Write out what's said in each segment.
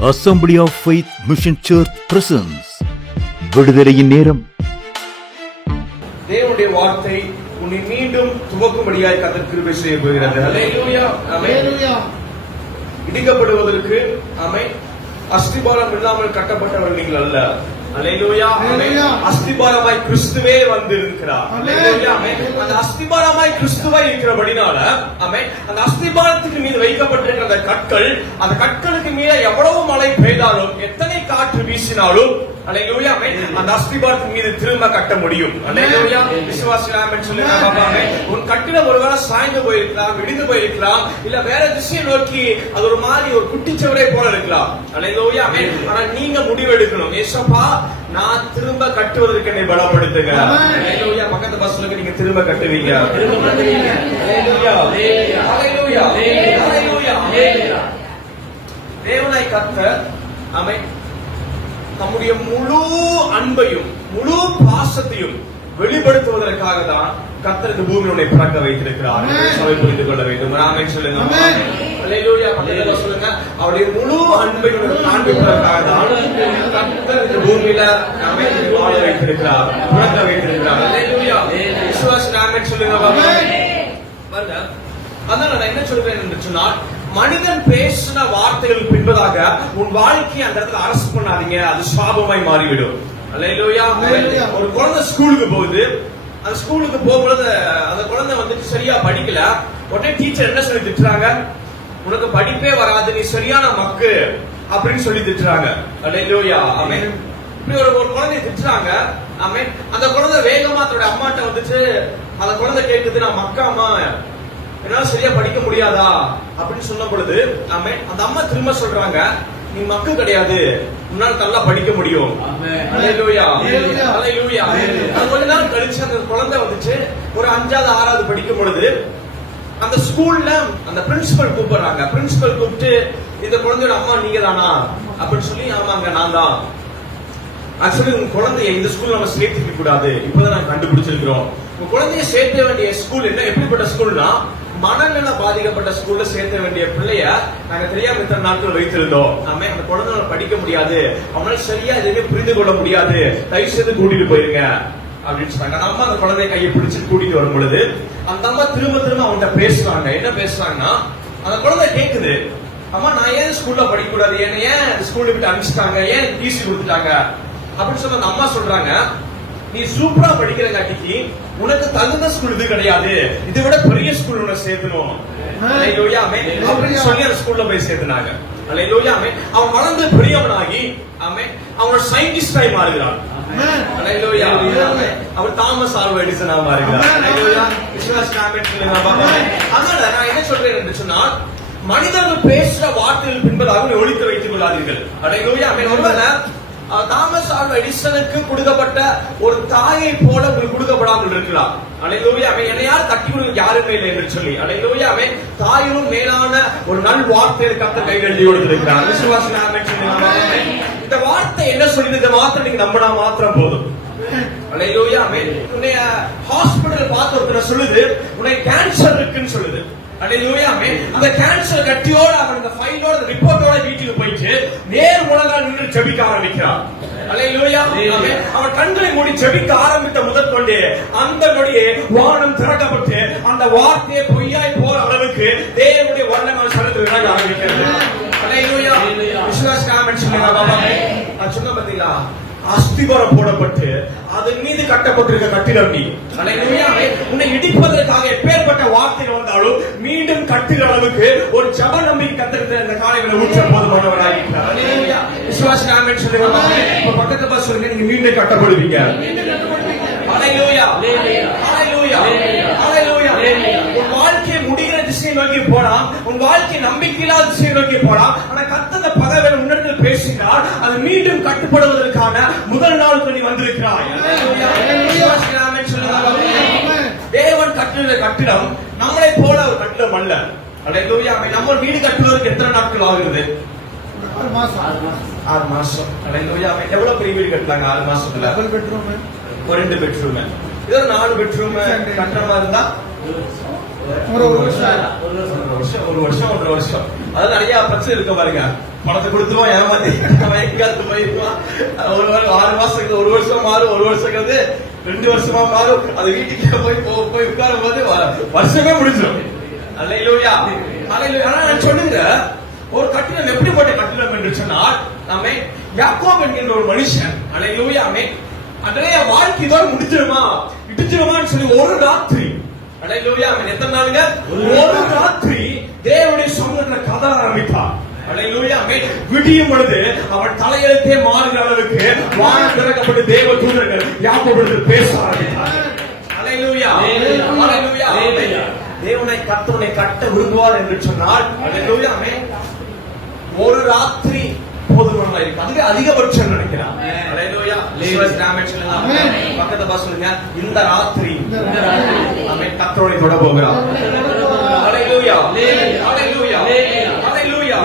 Assembly of Faith Mission Church presents விடுதலையின் நேரம். தேவனுடைய வார்த்தை உன்னை மீண்டும் துவக்கும்படியாய் கர்த்தர் கிருபை செய்ய போகிறது. ஹல்லேலூயா. ஆமென். இடிக்கப்படுவதற்கு ஆமென் அஸ்திபாரம் இல்லாமல் கட்டப்பட்டவர்கள் நீங்கள் அல்ல. ஹல்லேலூயா. அஸ்திபாரமாய் கிறிஸ்துவே வந்து இருக்கிறார். ஹல்லேலூயா. அந்த அஸ்திபாரமாய் கிறிஸ்துவாய் இருக்கிறபடினால ஆமென் அந்த அஸ்திபாரத்துக்கு மீது வைக்கப்பட்டிருக்கிற அந்த கற்களுக்கு மீது எவ்வளவு மழை பெய்தாலும் எத்தனை காற்று வீசினாலும் ஹல்லேலூயா அந்த அஸ்திபாரத்தின் மீது திரும்ப கட்ட முடியும். ஹல்லேலூயா. விசுவாசிகளா ஆமென் சொல்லுங்க. ஆமென். உன் கட்டிடம் ஒருவேளை சாய்ந்து போயிருக்கலாம், இடிந்து போயிருக்கலாம், இல்ல வேற திசையை நோக்கி அது ஒரு மாதிரி ஒரு குட்டிச்சவரை போல இருக்கலாம். ஹல்லேலூயா. ஆனா நீங்க முடிவெடுக்கணும். ஏசப்பா நான் திரும்ப கட்டுவதற்கு என்னை பலப்படுத்துங்க. ஹல்லேலூயா. பக்கத்து பஸ்ஸுக்கு நீங்க திரும்ப கட்டுவீங்க. ஹல்லேலூயா. ஹல்லேலூயா. ஹல்லேலூயா. தேவனாய் கர்த்தர் ஆமென் நம்முடைய முழு அன்பையும் முழு பாசத்தையும் வெளிப்படுத்துவதற்காக தான் கர்த்தர் இந்த பூமியை பிறக்க வைத்திருக்கிறார். சபை புரிந்து கொள்ள வேண்டும். ஆமென் சொல்லுங்க. ஹல்லேலூயா. பக்கத்துல சொல்லுங்க. அவருடைய முழு அன்பையும் காண்பிப்பதற்காக தான் கர்த்தர் இந்த பூமியில நம்மை வாழ வைத்திருக்கிறார், பிறக்க வைத்திருக்கிறார். ஹல்லேலூயா. விசுவாசி ஆமென் சொல்லுங்க. பாருங்க, அதனால நான் என்ன சொல்றேன் என்று சொன்னால், மனிதன் பேசின வார்த்தைகள் பின்பதாக உன் வாழ்க்கையை அந்த இடத்துல அரசு பண்ணாதீங்க. அது சாபமாய் மாறிவிடும். ஹல்லேலூயா. ஒரு குழந்தை ஸ்கூலுக்கு போகுது. அந்த ஸ்கூலுக்கு போகும்போது அந்த குழந்தை வந்துட்டு சரியா படிக்கல. உடனே டீச்சர் என்ன சொல்லி திட்டுறாங்க? உனக்கு படிப்பே வராது, நீ சரியான மக்கு அப்படின்னு சொல்லி திட்டுறாங்க. ஹல்லேலூயா. ஆமென். இப்படி ஒரு குழந்தைய திட்டுறாங்க. ஆமென். அந்த குழந்தை வேகமா தன்னோட அம்மாட்ட வந்துட்டு அந்த குழந்தை கேட்குது, நான் மக்காமா, என்னால சரியா படிக்க முடியாதா அப்படின்னு சொன்ன பொழுது ஆமென் அந்த அம்மா திரும்ப சொல்றாங்க, நீ மக்கு கிடையாது, உன்னால நல்லா படிக்க முடியும். ஹல்லேலூயா. ஹல்லேலூயா. கொஞ்ச நேரம் கழிச்சு அந்த குழந்தை வந்துச்சு ஒரு 5வது 6வது படிக்கும் பொழுது அந்த ஸ்கூல்ல அந்த பிரின்சிபல் கூப்பிடுறாங்க. பிரின்சிபல் கூப்பிட்டு, இந்த குழந்தையோட அம்மா நீங்க தானா அப்படின்னு சொல்லி, ஆமாங்க நான் தான். ஆக்சுவலி உங்க குழந்தைய இந்த ஸ்கூல்ல நம்ம சேர்த்துக்க கூடாது, இப்பதான் நாங்க கண்டுபிடிச்சிருக்கிறோம். உங்க குழந்தைய சேர்த்த வேண்டிய ஸ்கூல் என்ன, எப்படிப்பட்ட ஸ்கூல்னா மனநல பாதிக்கப்பட்ட ஸ்கூல்ல சேர்த்த வேண்டிய பிள்ளைய நாங்க தெரியாம இத்தனை நாட்கள் வைத்திருந்தோம். நாம அந்த குழந்தை படிக்க முடியாது, அவனால சரியா எதுவுமே புரிந்து கொள்ள முடியாது, தயவு செய்து கூட்டிட்டு போயிருங்க அப்படின்னு சொன்னாங்க. நம்ம அந்த குழந்தைய கையை பிடிச்சு கூட்டிட்டு வரும் பொழுது அந்த அம்மா திரும்ப திரும்ப அவன்கிட்ட பேசுறாங்க. என்ன பேசுறாங்கன்னா, அந்த குழந்தை கேக்குது, அம்மா நான் ஏன் ஸ்கூல்ல படிக்க கூடாது, ஏன் ஸ்கூல்ல விட்டு அனுப்பிச்சிட்டாங்க, ஏன் டிசி கொடுத்துட்டாங்க அப்படின்னு சொன்ன அந்த அம்மா சொல்றாங்க, நீ சூப்பரா படிக்கிறங்காட்டிக்கு உனக்கு தகுந்த ஸ்கூல் இது கிடையாது, இதை விட பெரிய ஸ்கூல் உனக்கு சேர்க்கணும் அப்படின்னு சொல்லி அந்த ஸ்கூல்ல போய் சேர்த்துனாங்க. அவன் வளர்ந்து பெரியவனாகி அவனோட சயின்டிஸ்டாய் மாறுகிறான். அவர் தாமஸ் ஆல்வா எடிசனா மாறுகிறார். அதனால நான் என்ன சொல்றேன் என்று சொன்னால், மனிதர்கள் பேசுற வார்த்தைகள் பின்பதாக ஒழித்து வைத்துக் கொள்ளாதீர்கள். ஒருவேளை தாமஸ் ஆல்வா எடிசனுக்கு கொடுக்கப்பட்ட ஒரு தாயை போல உங்களுக்கு கொடுக்கப்படாமல் இருக்கலாம். ஹல்லேலூயா. என்னை யார் தட்டி கொடுக்க யாருமே இல்லை என்று சொல்லி, ஹல்லேலூயா, தாயிலும் மேலான ஒரு நல் வார்த்தையை கர்த்தர் கையில் எழுதி கொடுத்திருக்கிறார். விசுவாசம் ஆமென் சொல்லுங்க. இந்த வார்த்தை என்ன சொல்லுது, இந்த வார்த்தை நீங்க நம்பினா மாத்திரம் போதும். ஹல்லேலூயா. உன்னை ஹாஸ்பிடல் பார்த்து ஒருத்தர் சொல்லுது, உனக்கு கேன்சர் இருக்குன்னு சொல்லுது. ஹல்லேலூயா. அந்த கேன்சர் கட்டியோட அவன் இந்த ஃபைலோட ரிப்போர்ட்டோட வீட்டுக்கு போயிட்டு நேர் உலகால் நின்று ஜெபிக்க ஆரம்பிக்கிறான். ஹல்லேலூயா. அவன் கண்களை மூடி ஜெபிக்க ஆரம்பித்த முதல் கொண்டே அந்த நொடியே வானம் திறக்கப்பட்டு அந்த வார்த்தையை பொய்யாய் போற அளவுக்கு தேவனுடைய வல்லமையால் சரத்து விலக ஆரம்பிக்கிறது. ஹல்லேலூயா. விசுவாசி ஆமென் சொல்லுங்க. நான் சொன்ன பாத்தீங்களா, அஸ்திபாரம் போடப்பட்டு அதன் மீது கட்டப்பட்டிருக்க கட்டிடம் நீ. உன்னை இடிப்பதற்காக எப்பேற்பட்ட வார்த்தைகள் வந்தாலும் மீண்டும் கட்டுகிற அளவுக்கு ஒரு ஜப நம்பிக்கை கத்திருந்த இந்த காலையில ஊற்ற போதுமானவராகிறார். விசுவாசி ஆமென் சொல்லுங்க. பக்கத்துல பஸ் சொல்லுங்க, நீங்க மீண்டும் கட்டப்படுவீங்க. ஹல்லேலூயா. ஹல்லேலூயா. ஹல்லேலூயா. உன் வாழ்க்கை முடிகிற திசையை நோக்கி போலாம், உன் வாழ்க்கை நம்பிக்கையில்லாத திசையை நோக்கி போலாம். ஆனா கர்த்தர் பகவே உன்னிடத்தில் பேசினார், அது மீண்டும் கட்டுப்படுவதற்கான முதல் நாளுக்கு நீ வந்திருக்கிறாய். தேவன் கட்டுகிற கட்டிடம் நம்மளை போல ஒரு கட்டிடம் அல்ல. ஹல்லேலூயா. நம்ம வீடு கட்டுவதற்கு எத்தனை நாட்கள் ஆகுது? 6 மாசம். ஹல்லேலூயா. எவ்வளவு பெரிய வீடு கட்டலாங்க 6 மாசத்துல? டபுள் பெட்ரூம், ஒரு 2 பெட்ரூம், இது 4 பெட்ரூம் கட்டமா இருந்தா ஒரு வருஷம் 1.5 வருஷம். அதாவது நிறைய பிரச்சனை இருக்க பாருங்க. பணத்தை கொடுத்துருவான், ஏமாத்தி அவன் எங்காத்து போயிருவான். ஒரு 6 மாசத்துக்கு 1 வருஷம் மாறும், 1 வருஷத்துக்கு வந்து 2 வருஷமா மாறும். அது வீட்டுக்கு போய் உட்காரும் போது வருஷமே முடிஞ்சிடும். அல்லேலூயா, அல்லேலூயா. ஆனா நான் சொல்லுங்க, ஒரு கட்டிடம் எப்படிப்பட்ட கட்டிடம் என்று சொன்னால், நாமே யாக்கோபு என்கின்ற ஒரு மனுஷன், அல்லேலூயா, அன்றைய வாழ்க்கை இதோட இடிச்சிருமான்னு சொல்லி ஒரு ராத்திரி, அல்லேலூயா, எத்தனை நாளுங்க? ஒரு ராத்திரி தேவனுடைய சமூகத்துல கதை ஆரம்பித்தார். அல்லேலூயா, விடியும் பொழுது அவன் தலையெழுத்தே மாறுகிற அளவுக்கு வானம் திறக்கப்பட்டு தேவ தூதர்கள் யாக்கோபுடன் பேச ஆரம்பித்தார்கள். அல்லேலூயா, அல்லேலூயா. தேவனை கர்த்தரை கட்ட விரும்புவார் என்று சொன்னால், அல்லேலூயா, ஒரு ராத்திரி போதுமானதா இருக்கு. அதுக்கு அதிகபட்சம் நினைக்கிறான். அல்லேலூயா. பக்கத்துல பாஸ் சொல்லுங்க, இந்த ராத்திரி அவன் கர்த்தரை தொட போகிறான். அல்லேலூயா, அல்லேலூயா, அல்லேலூயா.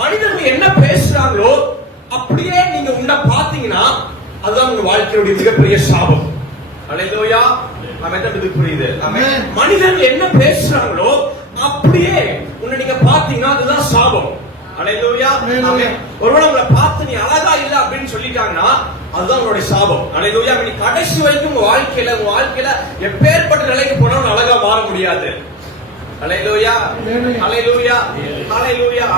மனிதர்கள் என்ன பேசுறாங்களோ அப்படியே நீங்க உன்ன பாத்தீங்கன்னா அதுதான் உங்க வாழ்க்கையுடைய மிகப்பெரிய சாபம். அல்லேலூயா, புரியுது? மனிதர்கள் என்ன பேசுறாங்களோ அப்படியே உன்னை நீங்க பாத்தீங்கன்னா அதுதான் சாபம். அல்லேலூயா. ஒருவேளை உங்களை பார்த்து நீ அழகா இல்ல அப்படின்னு சொல்லிட்டாங்கன்னா அதுதான் உங்களுடைய சாபம். அல்லேலூயா. நீ கடைசி வரைக்கும் உங்க வாழ்க்கையில எப்பேற்பட்ட நிலைக்கு போனாலும் அழகா மாற முடியாது. அல்லேலூயா, அல்லேலூயா, அல்லேலூயா.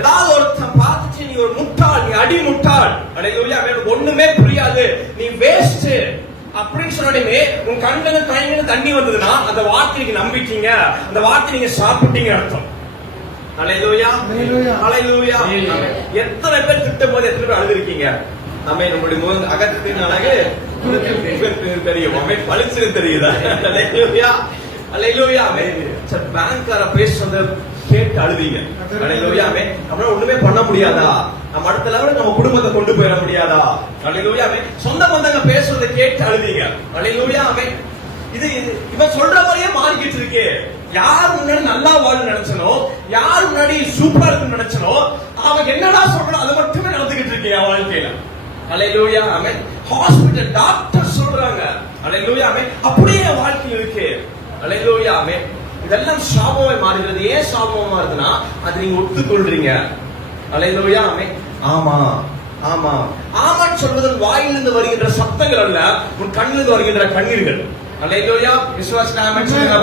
ஏதாவது ஒருத்தன் பார்த்துச்சு, நீ ஒரு முட்டாள், நீ அடி முட்டாள், அல்லேலூயா, ஒண்ணுமே புரியாது, நீ வேஸ்ட் அப்படின்னு சொன்னே உன் கண்ணுல தண்ணி வந்ததுன்னா அந்த வார்த்தைக்கு நம்பிட்டீங்க, அந்த வார்த்தை நீங்க சாப்பிட்டீங்க அர்த்தம். அல்லேலூயா, அல்லேலூயா. எத்தனை பேர் திட்டும் போது எத்தனை பேர் அழுதுருக்கீங்க? நம்மளுடைய முகம் அகத்துக்கு அழகு தெரியும், பளிச்சுன்னு தெரியுதா? அல்லேலூயா, அல்லேலூயா. பேங்க்கார பேசுறத கேட்டு அழுவீங்க. அல்லேலூயா. நம்மளால ஒண்ணுமே பண்ண முடியாதா? நம்ம அடுத்த லெவலுக்கு நம்ம குடும்பத்தை கொண்டு போயிட முடியாதா? அல்லேலூயா. சொந்த பந்தங்க பேசுறதை கேட்டு அழுவீங்க. அல்லேலூயா. இது இவன் சொல்ற மாதிரியே மாறிக்கிட்டு இருக்கே. யார் முன்னாடி நல்லா வாழ நினைச்சனோ, யார் முன்னாடி சூப்பரா இருக்குன்னு நினைச்சனோ, அவன் என்னடா சொல்றான் அது மட்டுமே நடந்துகிட்டு இருக்கே என் வாழ்க்கையில. அல்லேலூயா. ஹாஸ்பிடல் டாக்டர் சொல்றாங்க. அல்லேலூயா. அப்படியே என் வாழ்க்கையில் இருக்கு. அல்லேலூயா. இதெல்லாம் சாபமாய் மாறுகிறது. ஏன் சாபமா மாறுதுன்னா அது நீங்க ஒத்துக்கொள்றீங்க. அல்லேலூயா. ஆமா, ஆமா, ஆமான்னு சொல்வதன் வாயிலிருந்து வருகின்ற சத்தங்கள் அல்ல, உன் கண்ணிலிருந்து வருகின்ற கண்ணீர்கள். அல்லேலூயா. விசுவாசம் சொல்லுங்க.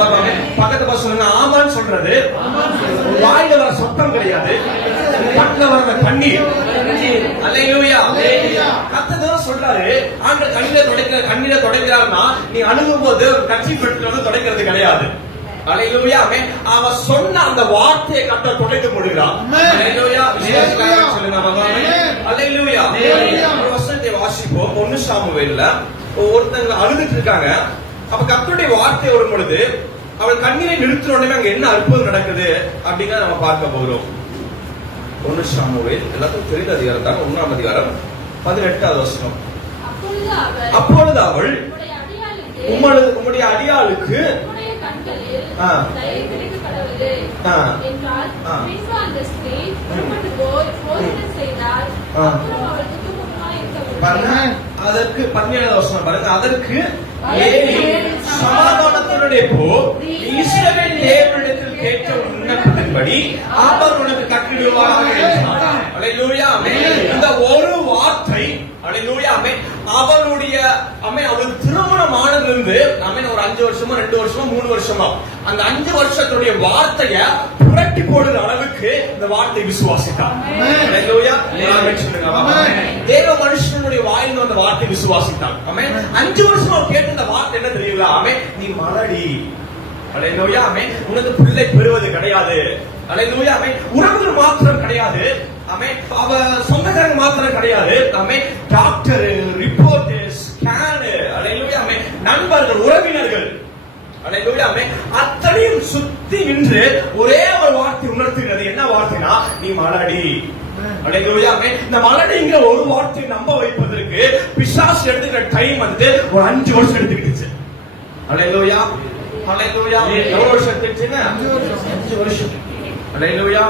பக்கத்து பாஸ் சொல்லுங்க, ஆமான்னு சொல்றது வாயில வர சத்தம் கிடையாது, கண்ணில வர கண்ணீர். அல்லேலூயா. கர்த்தர் சொல்றாரு, ஆண்டவர் கண்ணீரை துடைக்கிறாருன்னா நீ அணுகும் போது கட்சி பெற்று துடைக்கிறது கிடையாது. அல்லேலூயா. அவன் சொன்ன அந்த வார்த்தையை கர்த்தர் துடைத்து முடிகிறான். அல்லேலூயா. விசுவாசம் சொல்லுங்க. அல்லேலூயா. ஒரு வசனத்தை வாசிப்போம். 1 சாமுவேல்ல ஒருத்தங்க அழுதுட்டு இருக்காங்க. அப்ப கர்த்தருடைய வார்த்தை வரும் பொழுது அவள் கண்ணீரை நிறுத்தின உடனே அங்க என்ன அற்புதம் நடக்குது அப்படிங்கறத நம்ம பார்க்க போகிறோம். 1 சாமுவேல் எல்லாத்துக்கும் தெரிந்த அதிகாரம் தான், 1ஆம் அதிகாரம் 18வது வசனம். அப்பொழுது அவள் உம்முடைய அடியாளுக்கு அதற்கு 17வது வசனம் பாருங்க. அதற்கு சமாதானத்தினுடைய போ, இஸ்ரவேல் தேவனிடத்தில் கேட்க விண்ணப்பத்தின்படி அவர் உனக்கு கட்டிடுவாராக என்றார். அல்லேலூயா. இந்த ஒரு வார்த்தை, அல்லேலூயா, அவளுடைய அவளுக்கு திருமணம் ஆனதிலிருந்து ஒரு 5 வருஷமா 2 வருஷமா 3 வருஷமா அந்த 5 வருஷத்துடைய வார்த்தைய புரட்டி போடுற அளவுக்கு இந்த வார்த்தை விசுவாசித்தார். அல்லேலூயா. தேவ மனுஷனுடைய வாயில் அந்த வார்த்தை விசுவாசித்தார். 5 வருஷமா கேட்ட இந்த வார்த்தை என்ன தெரியுங்களா? நீ மலடி. அல்லேலூயா. உனக்கு பிள்ளை பெறுவது கிடையாது. அல்லேலூயா. உறவுகள் மாத்திரம் கிடையாது, அவ சொந்தக்காரங்க மாத்திரம் கிடையாது, டாக்டர், ரிப்போர்ட், ஸ்கேன், அல்லேலூயா, நண்பர்கள், உறவினர்கள், அல்லேலூயா, அத்தனையும் சுத்தி நின்று ஒரே ஒரு வார்த்தை உணர்த்துகிறது. என்ன வார்த்தைனா நீ மலடி. அல்லேலூயா. இந்த மலடிங்கிற ஒரு வார்த்தை நம்ப வைப்பதற்கு பிசாசு எடுத்துக்கிற டைம் வந்து ஒரு 5 வருஷம் எடுத்துக்கிட்டுச்சு. அல்லேலூயா, அல்லேலூயா. எவ்வளவு வருஷம் எடுத்துச்சுங்க? 5 வருஷம். அல்லேலூயா,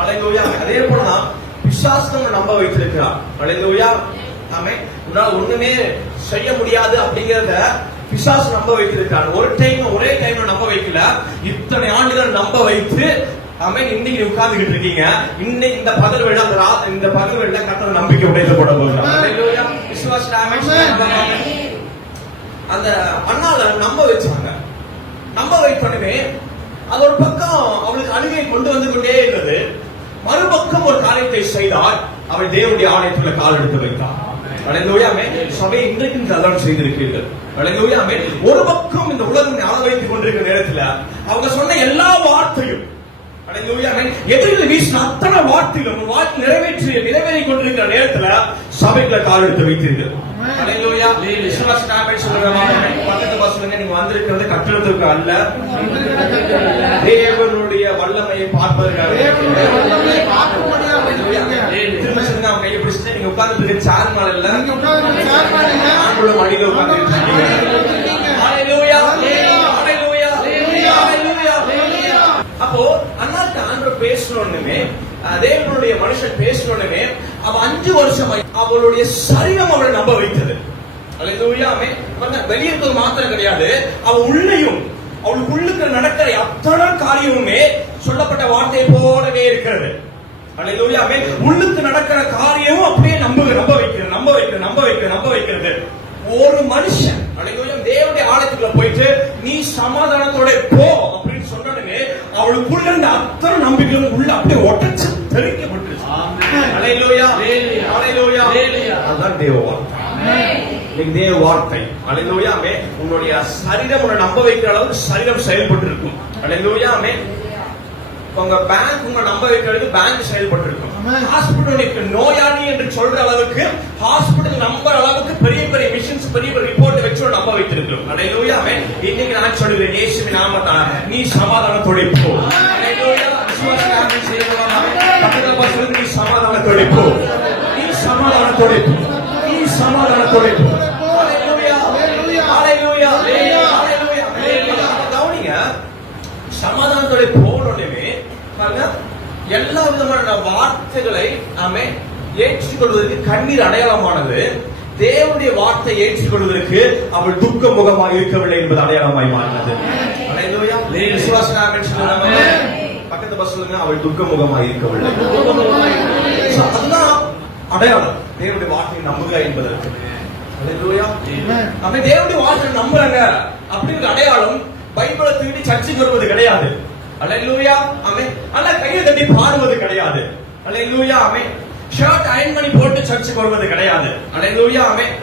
அல்லேலூயா. அதே போலதான் பிசாசு நம்ப வைத்திருக்கிறார். அல்லேலூயா. உன்னால் ஒண்ணுமே செய்ய முடியாது அப்படிங்கறத பிசாசு நம்ப வைத்திருக்கிறார். ஒரே டைம் நம்ப வைக்கல, இத்தனை ஆண்டுகள் நம்ப வைத்து ஆமென். இன்னைக்கு உட்கார்ந்துகிட்டு இருக்கீங்க. இன்னைக்கு இந்த பகல் வேளை இந்த பகல் வேளை கர்த்தர் நம்பிக்கை உடைத்து போட போகிறார். ஹalleluya. விசுவாசம் ஆமென். அந்த அண்ணால நம்ப வச்சாங்க. நம்ப வைத்தனவே அது ஒரு பக்கம் அவளுக்கு அழுகை கொண்டு வந்து கொண்டே இருந்தது. மறுபக்கம் ஒரு காரியத்தை செய்தால் அவள் தேவனுடைய ஆலயத்துக்குள்ள கால் எடுத்து வைத்தார். ஹalleluya. ஆமென். சபை இன்றைக்கு அதான் செய்திருக்கிறீர்கள். ஹalleluya. ஆமென். ஒரு பக்கம் இந்த உலகம் ஆள வைத்துக் கொண்டிருக்கிற நேரத்தில் அவங்க சொன்ன எல்லா வார்த்தையும் ஹalleluya. ஆமென். எதிரில் வீசின அத்தனை வார்த்தைகளும் வார்த்தை நிறைவேறிக் கொண்டிருக்கிற நேரத்தில் சபைக்குள்ள கால் எடுத்து வைத்தீர்கள். ஹalleluya. விசுவாசம் ஆமென் சொல்லுங்க. பக்கத்து வாசலுங்க, நீங்க வந்திருக்கிறது கட்டடத்துக்கு அல்ல, தேவனுடைய வல்லமையை பார்ப்பதற்காக. திரும்ப சொல்லுங்க, அவங்க கையை பிடிச்சிட்டு நீங்க உட்கார்ந்து இருக்க சேர் மேல இல்ல, ஆண்களோட மடியில உட்கார்ந்து இருக்கீங்க. ஹalleluya. ஹalleluya. ஹalleluya. அப்போ அண்ணாக்கு ஆண்டவர் பேசணும்னுமே, தேவனுடைய மனுஷன் பேசணும்னுமே, அவ 5 வருஷம் அவளுடைய சரீரம் அவளை நம்ப வைத்தது. ஹalleluya. ஆமென். வெளியே இருக்கிறது மாத்திரம் கிடையாது, அவ உள்ளேயும் அவளுக்கு உள்ளுக்கு நடக்கிற அத்தனை காரியமுமே சொல்லப்பட்ட வார்த்தையை போலவே இருக்கிறது. ஹalleluya. ஆமென். உள்ளுக்கு நடக்கிற காரியமும் அப்படியே நம்ப வைக்கிறது. ஒரு மனுஷன் ஹalleluya தேவனுடைய ஆலயத்துக்குள்ள போயிட்டு நீ சமாதானத்தோட போ அப்படின்னு சொன்னனே, அவளுக்குள்ள இருந்த அத்தனை நம்பிக்கையும் உள்ள அப்படியே ஒட்டச்சு தெரிக்கப்பட்டுச்சு. ஹalleluya. ஹalleluya. அதான் தேவ வார்த்தை. தேவ வார்த்தை. ஹalleluya. ஆமென். உன்னுடைய சரீரம் உன்னை நம்ப வைக்கிற அளவுக்கு சரீரம் செயல்பட்டு இருக்கும். ஹalleluya. ஆமென். உங்க பேங்க் உங்க நம்ப வைக்கிறது பேங்க் செயல்பட்டு இருக்கும். ஹாஸ்பிடலுக்கு நோயாளி என்று சொல்ற அளவுக்கு ஹாஸ்பிடல் நம்பர் அளவுக்கு பெரிய பெரிய மிஷன்ஸ் பெரிய பெரிய ரிப்போர்ட் வச்சு நம்ப வைத்திருக்கிறோம். ஹalleluya. ஆமென். இன்னைக்கு நான் சொல்லுவேன், இயேசுவின் நாமத்தால் நீ சமாதானத்தோட போ. ஹalleluya. விசுவாசம் ஆமென் செய்யலாம். பக்கத்துல பாருங்க, நீ சமாதானத்தோட போ. நீ சமாதானத்தோட போ. நீ சமாதானத்தோட போ. ஹalleluya. ஹalleluya. ஹalleluya. கவனிங்க, சமாதானத்தோட போனோடனே பாருங்க, எல்லா விதமான வார்த்தைகளை நாமே ஏற்றுக்கொள்வதற்கு கண்ணீர் அடையாளமானது. தேவனுடைய வார்த்தை ஏற்றுக்கொள்வதற்கு அவள் துக்க முகமாக இருக்கவில்லை என்பது அடையாளமாய் மாறினது. ஹalleluya. விசுவாசம் ஆமென் சொல்லுங்க. பக்கத்து பஸ் சொல்லுங்க, அவள் துக்க முகமாக இருக்கவில்லை. அதுதான் அடையாளம் தேவனுடைய வார்த்தையை நம்புக என்பதற்கு. ஹalleluya. நம்ம தேவனுடைய வார்த்தையை நம்புறாங்க அப்படிங்கிற அடையாளம் பைபிளை தூக்கி சர்ச்சுக்கு வருவது கிடையாது. ஹalleluya. ஆமென். அல்ல கையை தட்டி பாடுவது கிடையாது. ஹalleluya. ஆமென். ஷர்ட் அயர்ன் பண்ணி போட்டு சர்ச்சுக்கு வருவது கிடையாது. ஹalleluya. ஆமென்.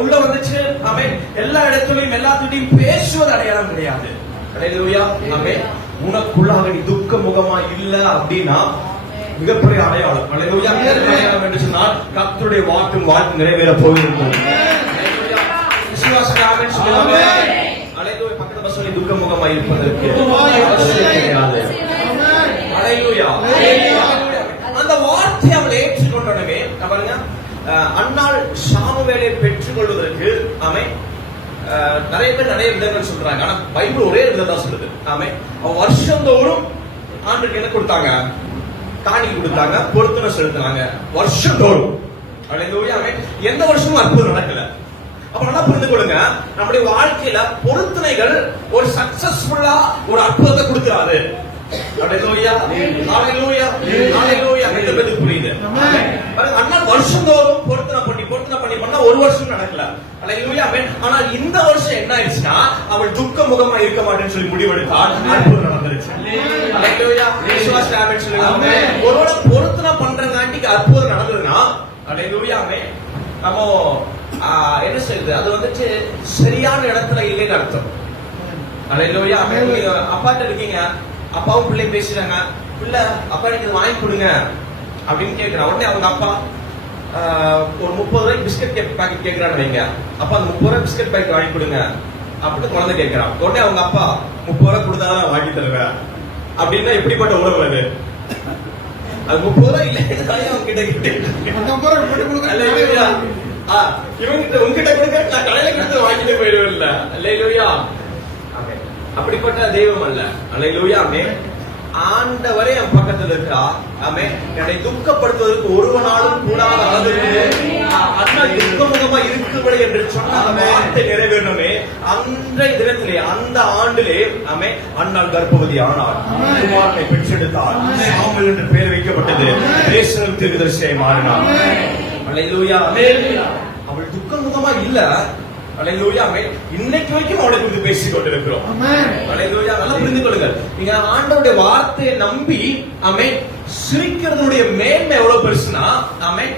உள்ள வந்துச்சு ஆமென். எல்லா இடத்துலயும் எல்லாத்துடையும் பேசுவது அடையாளம் கிடையாது. ஹalleluya. ஆமென். உனக்குள்ளாக நீ துக்க முகமா இல்ல அப்படின்னா மிகப்பெரிய அடையாளம். ஹalleluya. அடையாளம் என்று சொன்னால் கர்த்தருடைய வாக்கு நிறைவேற போயிருக்கும். ஹalleluya. விசுவாசம் ஆமென் சொல்லுங்க. ஹalleluya. பக்கத்து பஸ்ல துக்க முகமா இருப்பதற்கு அவசியம் கிடையாது. ஹalleluya. அந்த வார்த்தை அவளை ஏற்றுக்கொண்டனவே பாருங்க, அன்னாள் சாமுவேலை பெற்றுக் கொள்வதற்கு ஆமென் நிறைய பேர் நிறைய விதங்கள் சொல்றாங்க. ஆனா பைபிள் ஒரே விதம் தான் சொல்லுது. ஆமென். வருஷந்தோறும் ஆண்டுக்கு என்ன கொடுத்தாங்க? காணி கொடுத்தாங்க, பொருத்தனை செலுத்தினாங்க வருஷந்தோறும். ஹalleluya. ஆமென். எந்த வருஷமும் அற்புதம் நடக்கல. அப்ப நல்லா புரிந்து கொள்ளுங்க, நம்முடைய வாழ்க்கையில பொருத்தனைகள் ஒரு சக்சஸ்ஃபுல்லா ஒரு அற்புதத்தை கொடுக்கிறாரு. ஹalleluya. ஹalleluya. ஹalleluya. இது புரியுது. அண்ணா வருஷந்தோறும் பொருத்தனை பண்ணி பண்ணா ஒரு வருஷம் நடக்கல. ஹalleluya. ஆனால் இந்த வருஷம் என்ன ஆயிடுச்சுன்னா, அவள் துக்க முகமா இருக்க மாட்டேன்னு சொல்லி முடிவெடுத்தால் அற்புதம் நடந்துருச்சு. ஹalleluya. விசுவாசம் ஆமென் சொல்லுங்க. ஒருவேளை பொருத்தனை பண்றங்காட்டிக்கு அற்புதம் நடந்ததுன்னா ஹalleluya. நம்ம என்ன செய்யுது, அது வந்துட்டு சரியான இடத்துல இல்லைன்னு அர்த்தம். ஹalleluya. அப்பாட்ட இருக்கீங்க, அப்பாவும் பிள்ளை பேசுறாங்க, பிள்ளை அப்பா எனக்கு வாங்கி கொடுங்க அப்படின்னு கேட்கிறான். உடனே அவங்க அப்பா ஒரு 30 ரூபாய்க்கு பிஸ்கட் பாக்கெட் கேட்கிறான்னு வைங்க. அப்பா அந்த 30 ரூபாய் பிஸ்கட் பாக்கெட் வாங்கி கொடுங்க அப்படின்னு குழந்தை கேட்கிறான். உடனே அவங்க அப்பா 30 ரூபாய் கொடுத்தாதான் வாங்கி தருவேன் அப்படின்னா எப்படிப்பட்ட உறவு அது? அது 30 ரூபாய் இல்லை, அவங்க கிட்ட இவங்கிட்ட உங்ககிட்ட கொடுக்க நான் கடையில கொடுத்து வாங்கிட்டு போயிடுவேன். அல்லேலூயா. அப்படிப்பட்ட தெய்வம் அல்ல. அல்லேலூயா. ஆண்டவரே என் பக்கத்துல இருக்கா. ஆமே, என்னை துக்கப்படுத்துவதற்கு ஒருவனாலும் கூடாத அளவுக்கு அண்ணல் துக்கமுகமா இருக்கும்படி என்று சொன்ன அந்த வார்த்தை நிறைவேறணுமே. அன்றைய தினத்திலே அந்த ஆண்டிலே ஆமே அண்ணல் கர்ப்பவதி ஆனார், குமாரனை பெற்றெடுத்தார். சாமுவேல் என்று பெயர் வைக்கப்பட்டது. தேசம் தீர்க்கதரிசியாய் மாறினார். அல்லேலூயா. அவள் துக்கமுகமா இல்ல. அல்லேலூயா. இன்னைக்கு வரைக்கும் அவளை குறித்து பேசிக் கொண்டிருக்கிறோம். அல்லேலூயா. நல்லா புரிந்து கொள்ளுங்கள். நீங்க ஆண்டவருடைய வார்த்தையை நம்பி ஆமே சிரிக்கிறதுடைய மேன்மை எவ்வளவு பெருசுனா ஆமே